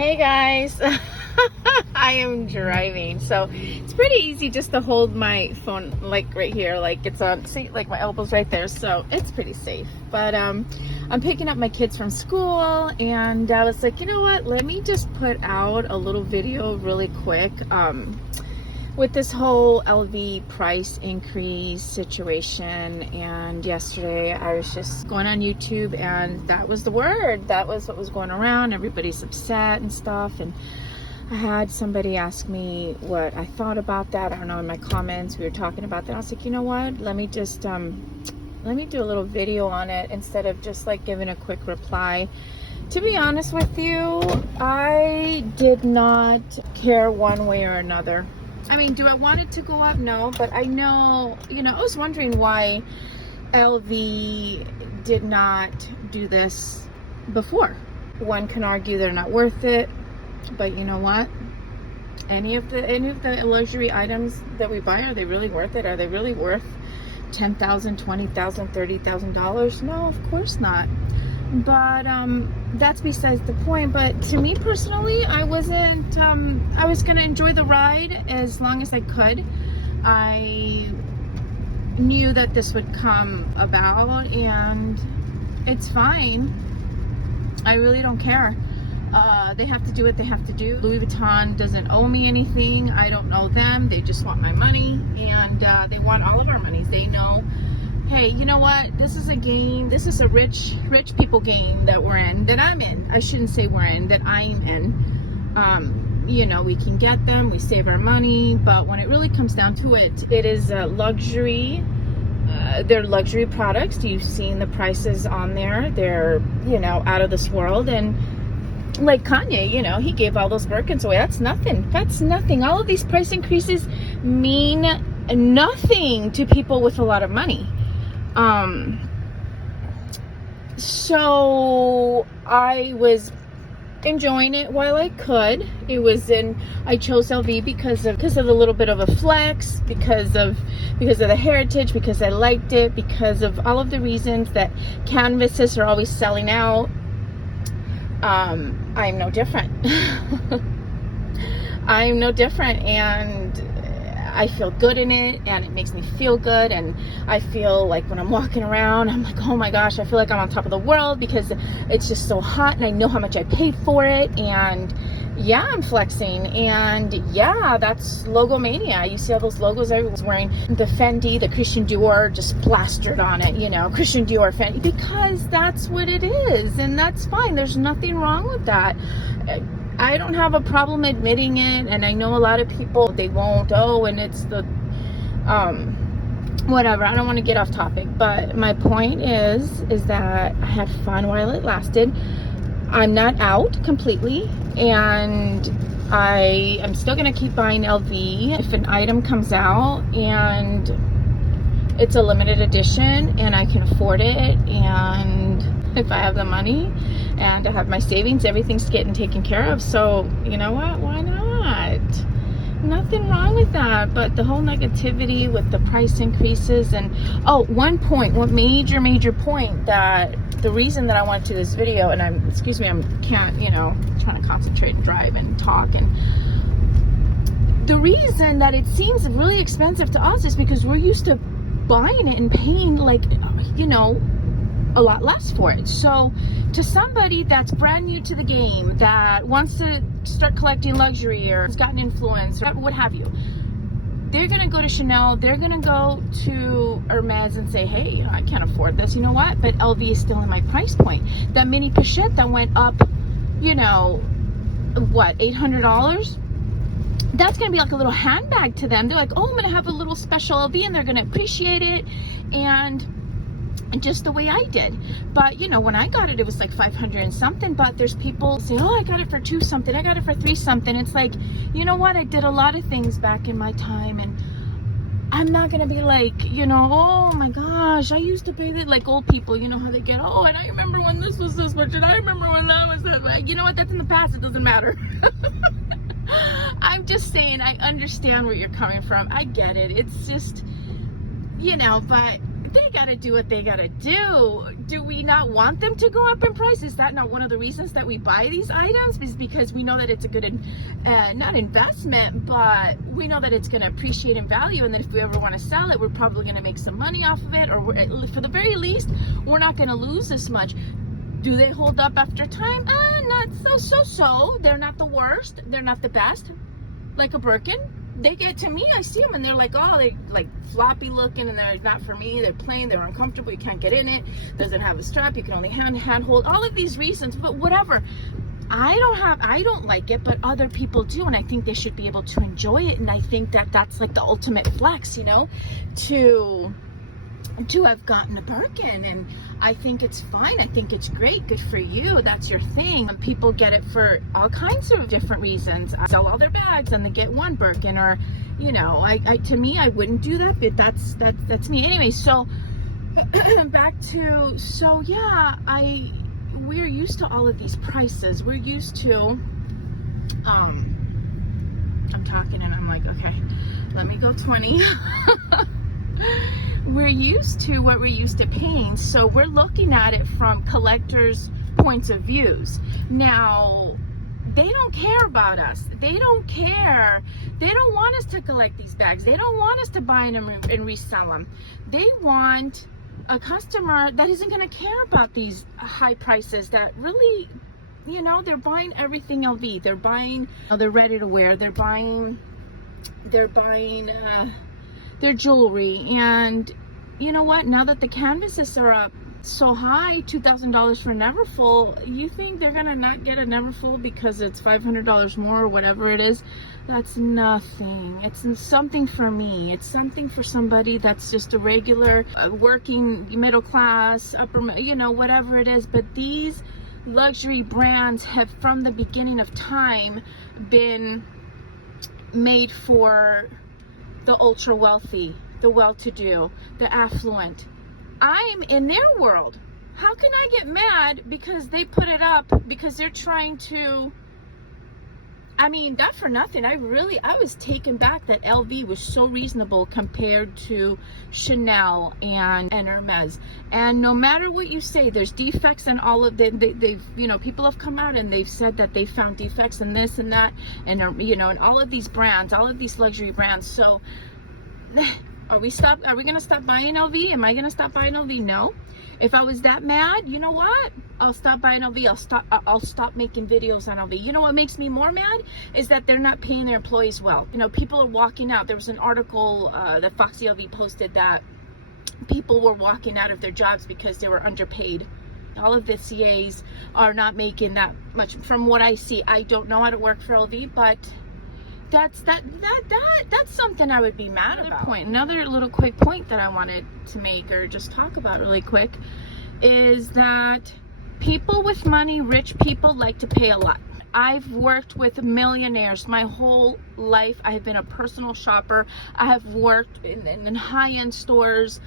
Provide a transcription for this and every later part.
Hey guys, I am driving, so it's pretty easy just to hold my phone like right here, like it's on, see, like my elbow's right there, so it's pretty safe. But I'm picking up my kids from school, and I was like, you know what, let me just put out a little video really quick with this whole LV price increase situation. And yesterday I was just going on YouTube, and that was the word, that was what was going around. Everybody's upset and stuff, and I had somebody ask me what I thought about that. I don't know, in my comments we were talking about that. I was like, you know what, let me just let me do a little video on it instead of just like giving a quick reply. To be honest with you, I did not care one way or another. I mean, do I want it to go up? No, but I know, you know, I was wondering why LV did not do this before. One can argue they're not worth it, but you know what? Any of the luxury items that we buy, are they really worth it? Are they really worth $10,000, $20,000, $30,000? No, of course not. But that's besides the point. But to me personally, I wasn't, I was gonna enjoy the ride as long as I could. I knew that this would come about, and it's fine. I really don't care. They have to do what they have to do. Louis Vuitton doesn't owe me anything. I don't owe them. They just want my money, and they want all of our monies. They know, hey, you know what? This is a game. This is a rich people game that we're in, that I'm in. I shouldn't say we're in, that I'm in. You know, we can get them, we save our money, but when it really comes down to it, it is luxury. They're luxury products. You've seen the prices on there. They're, you know, out of this world. And like Kanye, you know, he gave all those Birkins away. That's nothing. That's nothing. All of these price increases mean nothing to people with a lot of money. So I was enjoying it while I could. It was I chose LV because of the little bit of a flex, because of the heritage, because I liked it, because of all of the reasons that canvases are always selling out. I'm no different. I'm no different, and I feel good in it, and it makes me feel good. And I feel like when I'm walking around, I'm like, oh my gosh, I feel like I'm on top of the world because it's just so hot, and I know how much I paid for it. And yeah, I'm flexing, and yeah, that's logomania. You see all those logos I was wearing, the Fendi, the Christian Dior, just plastered on it, you know, Christian Dior, Fendi, because that's what it is, and that's fine. There's nothing wrong with that. I don't have a problem admitting it, and I know a lot of people, they won't, and it's the whatever. I don't want to get off topic, but my point is that I had fun while it lasted. I'm not out completely, and I am still gonna keep buying LV if an item comes out and it's a limited edition and I can afford it, and if I have the money and I have my savings, everything's getting taken care of. So you know what, why not? Nothing wrong with that. But the whole negativity with the price increases, and one major point, that the reason that I wanted to do this video, and I'm can't, you know, trying to concentrate and drive and talk, and the reason that it seems really expensive to us is because we're used to buying it and paying, like, you know, a lot less for it. So to somebody that's brand new to the game, that wants to start collecting luxury, or has gotten influence, or what have you, they're gonna go to Chanel, they're gonna go to Hermes and say, hey, I can't afford this. You know what, but LV is still in my price point. That mini pochette that went up, you know, what, $800? That's gonna be like a little handbag to them. They're like, oh, I'm gonna have a little special LV, and they're gonna appreciate it, and just the way I did. But you know, when I got it, it was like 500 and something. But there's people say, oh, I got it for 2 something, I got it for 3 something. It's like, you know what, I did a lot of things back in my time, and I'm not gonna be like, you know, oh my gosh, I used to pay that, like old people, you know how they get, oh, and I remember when this was this much, and I remember when that was that. Like, you know what, that's in the past, it doesn't matter. I'm just saying, I understand where you're coming from. I get it. It's just, you know, but they gotta do what they gotta do. Do we not want them to go up in price? Is that not one of the reasons that we buy these items? Is because we know that it's a good, not investment, but we know that it's gonna appreciate in value, and then if we ever wanna sell it, we're probably gonna make some money off of it, or for the very least, we're not gonna lose as much. Do they hold up after time? Not so. They're not the worst. They're not the best. Like a Birkin. They get to me, I see them and they're like, oh, they like floppy looking and they're not for me. They're plain, they're uncomfortable, you can't get in it. Doesn't have a strap, you can only hand hold. All of these reasons, but whatever. I don't like it, but other people do, and I think they should be able to enjoy it. And I think that that's like the ultimate flex, you know, to have gotten a Birkin, and I think it's fine. I think it's great. Good for you. That's your thing. People get it for all kinds of different reasons. I sell all their bags and they get one Birkin, or, you know, to me, I wouldn't do that, but that's me. Anyway, so back to, so yeah, we're used to all of these prices. We're used to, I'm talking and I'm like, okay, let me go 20. We're used to what we're used to paying, so we're looking at it from collectors' points of views. Now, they don't care about us. They don't care. They don't want us to collect these bags. They don't want us to buy them and resell them. They want a customer that isn't going to care about these high prices that really, you know, they're buying everything LV. They're buying, they're ready to wear. They're buying their jewelry. And you know what, now that the canvases are up so high, $2,000 for Neverfull, you think they're gonna not get a Neverfull because it's $500 more or whatever it is? That's nothing. It's something for me. It's something for somebody that's just a regular working middle class, upper, you know, whatever it is. But these luxury brands have from the beginning of time been made for the ultra wealthy, the well-to-do, the affluent. I'm in their world. How can I get mad because they put it up because they're trying to, I mean, not for nothing. I was taken back that LV was so reasonable compared to Chanel and Hermes. And no matter what you say, there's defects in all of them. They've, you know, people have come out and they've said that they found defects in this and that, and, you know, in all of these brands, all of these luxury brands. So are we gonna stop buying LV? Am I gonna stop buying LV? No. If I was that mad, you know what? I'll stop buying LV. I'll stop making videos on LV. You know what makes me more mad is that they're not paying their employees well. You know, people are walking out. There was an article that Foxy LV posted that people were walking out of their jobs because they were underpaid. All of the CAs are not making that much. From what I see, I don't know how to work for LV, but that's something I would be mad about. Another little quick point that I wanted to make, or just talk about really quick, is that people with money, rich people, like to pay a lot. I've worked with millionaires my whole life. I have been a personal shopper. I have worked in high-end stores,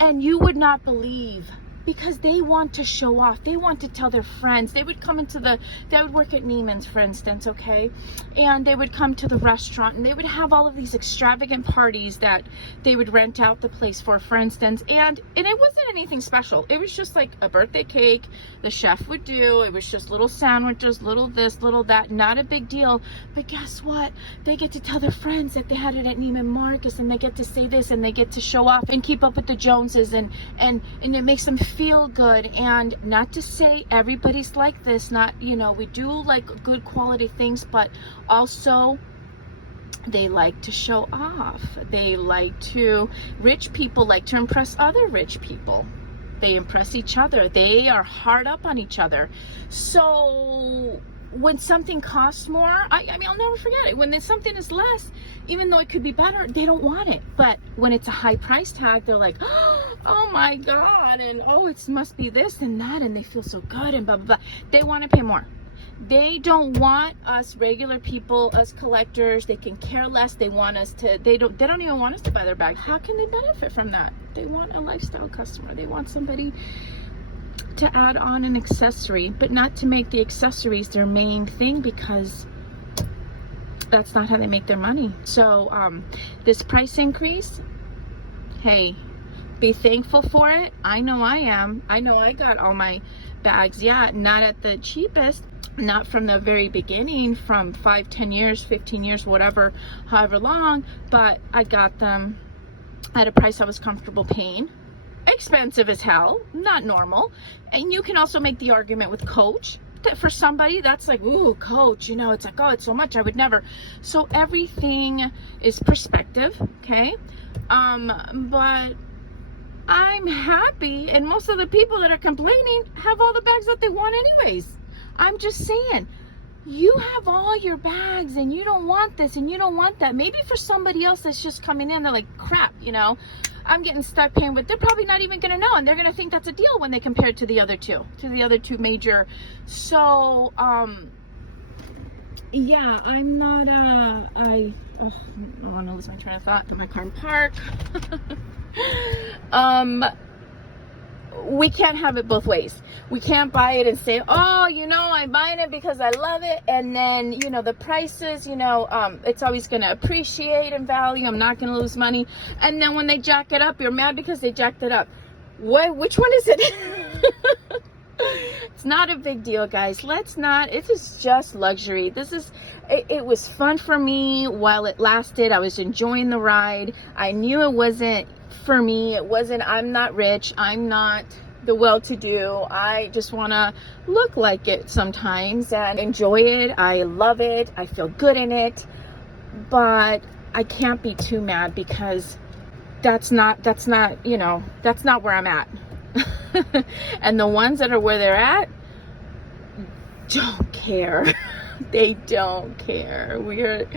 and you would not believe, because they want to show off. They want to tell their friends. They would come they would work at Neiman's, for instance, okay? And they would come to the restaurant and they would have all of these extravagant parties that they would rent out the place for instance. And it wasn't anything special. It was just like a birthday cake the chef would do. It was just little sandwiches, little this, little that, not a big deal. But guess what? They get to tell their friends that they had it at Neiman Marcus, and they get to say this, and they get to show off and keep up with the Joneses, and it makes them feel good. And not to say everybody's like this, not, you know, we do like good quality things, but also they like to show off. Rich people like to impress other rich people. They impress each other. They are hard up on each other. So when something costs more, I mean, I'll never forget it. When something is less, even though it could be better, they don't want it. But when it's a high price tag, they're like, oh my God, and oh, it must be this and that, and they feel so good and blah, blah, blah. They want to pay more. They don't want us regular people, us collectors. They can care less. They want us to, they don't even want us to buy their bags. How can they benefit from that? They want a lifestyle customer. They want somebody to add on an accessory, but not to make the accessories their main thing, because that's not how they make their money. So this price increase, hey, Be thankful for it. I know I am. I know I got all my bags, yeah, not at the cheapest, not from the very beginning, from 5, 10 years, 15 years, whatever, however long, but I got them at a price I was comfortable paying. Expensive as hell, not normal. And you can also make the argument with Coach that for somebody that's like, ooh, Coach, you know, it's like, oh, it's so much, I would never. So everything is perspective, okay? But I'm happy, and most of the people that are complaining have all the bags that they want anyways. I'm just saying, you have all your bags and you don't want this and you don't want that. Maybe for somebody else that's just coming in, they're like, crap, you know, I'm getting stuck paying, but they're probably not even gonna know, and they're gonna think that's a deal when they compare it to the other two, major. So yeah, I'm not I want to lose my train of thought. Put my car in park. We can't have it both ways. We can't buy it and say, oh, you know, I'm buying it because I love it, and then, you know, the prices, you know, it's always going to appreciate in value, I'm not going to lose money, and then when they jack it up, you're mad because they jacked it up. Which one is it? It's not a big deal, guys. Let's not, this is just luxury. It was fun for me while it lasted. I was enjoying the ride. I knew it wasn't for me. I'm not rich. I'm not the well-to-do. I just want to look like it sometimes and enjoy it. I love it. I feel good in it. But I can't be too mad because that's not, you know, that's not where I'm at. And the ones that are where they're at don't care. They don't care. We're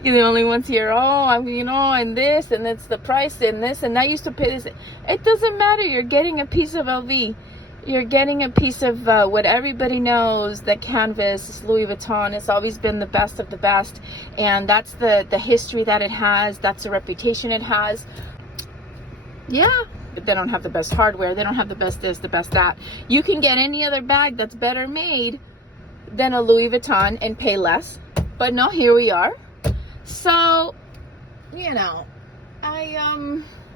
the only ones here. Oh, I'm, you know, and this, and it's the price, and this, and I used to pay this. It doesn't matter. You're getting a piece of LV. You're getting a piece of what everybody knows, that canvas, Louis Vuitton, has always been the best of the best, and that's the history that it has. That's the reputation it has. Yeah. But they don't have the best hardware. They don't have the best this, the best that. You can get any other bag that's better made than a Louis Vuitton and pay less. But no, here we are. So, you know, I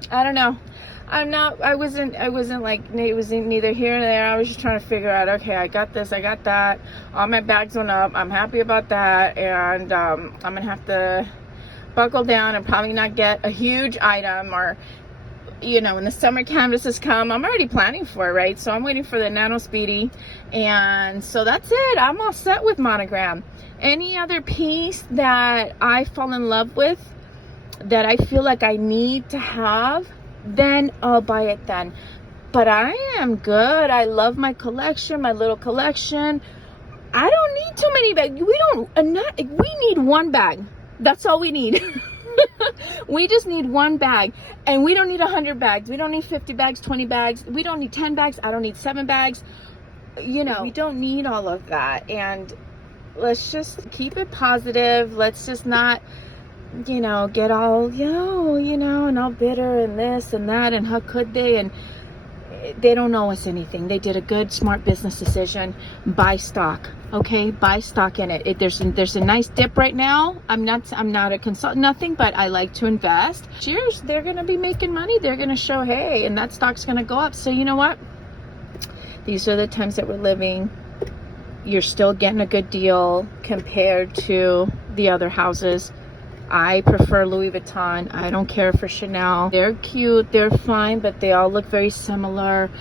don't know. I wasn't like, it was neither here nor there. I was just trying to figure out, okay, I got this, I got that. All my bags went up. I'm happy about that. And I'm going to have to buckle down and probably not get a huge item, or, you know, when the summer canvases come, I'm already planning for it, right? So I'm waiting for the Nano Speedy, and so that's it. I'm all set with Monogram. Any other piece that I fall in love with, that I feel like I need to have, then I'll buy it then. But I am good. I love my collection, my little collection. I don't need too many bags. We need one bag. That's all we need. We just need one bag, and we don't need 100 bags. We don't need 50 bags, 20 bags. We don't need 10 bags. I don't need 7 bags. You know, we don't need all of that. And let's just keep it positive. Let's just not, you know, get all, you know, and all bitter and this and that, and how could they? And they don't owe us anything. They did a good, smart business decision. Buy stock, okay? Buy stock in it. There's a nice dip right now. I'm not a consultant, nothing, but I like to invest. Cheers, they're gonna be making money. They're gonna show, hey, and that stock's gonna go up. So you know what? These are the times that we're living. You're still getting a good deal compared to the other houses. I prefer Louis Vuitton. I don't care for Chanel. They're cute, they're fine, but they all look very similar.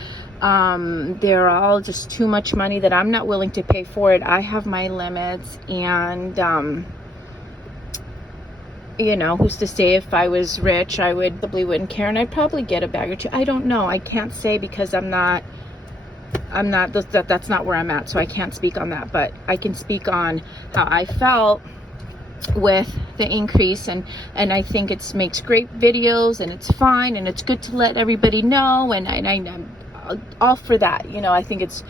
They're all just too much money that I'm not willing to pay for it. I have my limits, and you know, who's to say if I was rich, I probably wouldn't care, and I'd probably get a bag or two. I don't know. I can't say, because that's not where I'm at, so I can't speak on that, but I can speak on how I felt with the increase, and I think it makes great videos, and it's fine, and it's good to let everybody know, and I'm all for that. You know, I think it's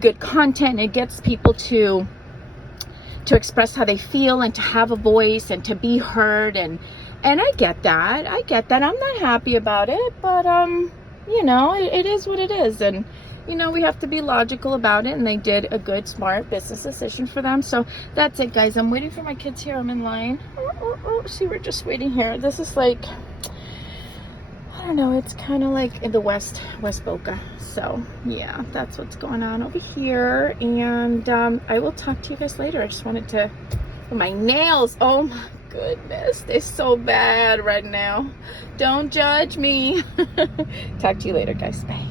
good content, and it gets people to express how they feel, and to have a voice, and to be heard, and I get that. I'm not happy about it, but you know, it is what it is, and you know, we have to be logical about it, and they did a good, smart business decision for them. So that's it, guys. I'm waiting for my kids here. I'm in line. See, we're just waiting here. This is like, don't know, it's kind of like in the West Boca. So yeah, that's what's going on over here. And I will talk to you guys later. I just wanted to, my nails, oh my goodness, they're so bad right now. Don't judge me. Talk to you later, guys. Bye.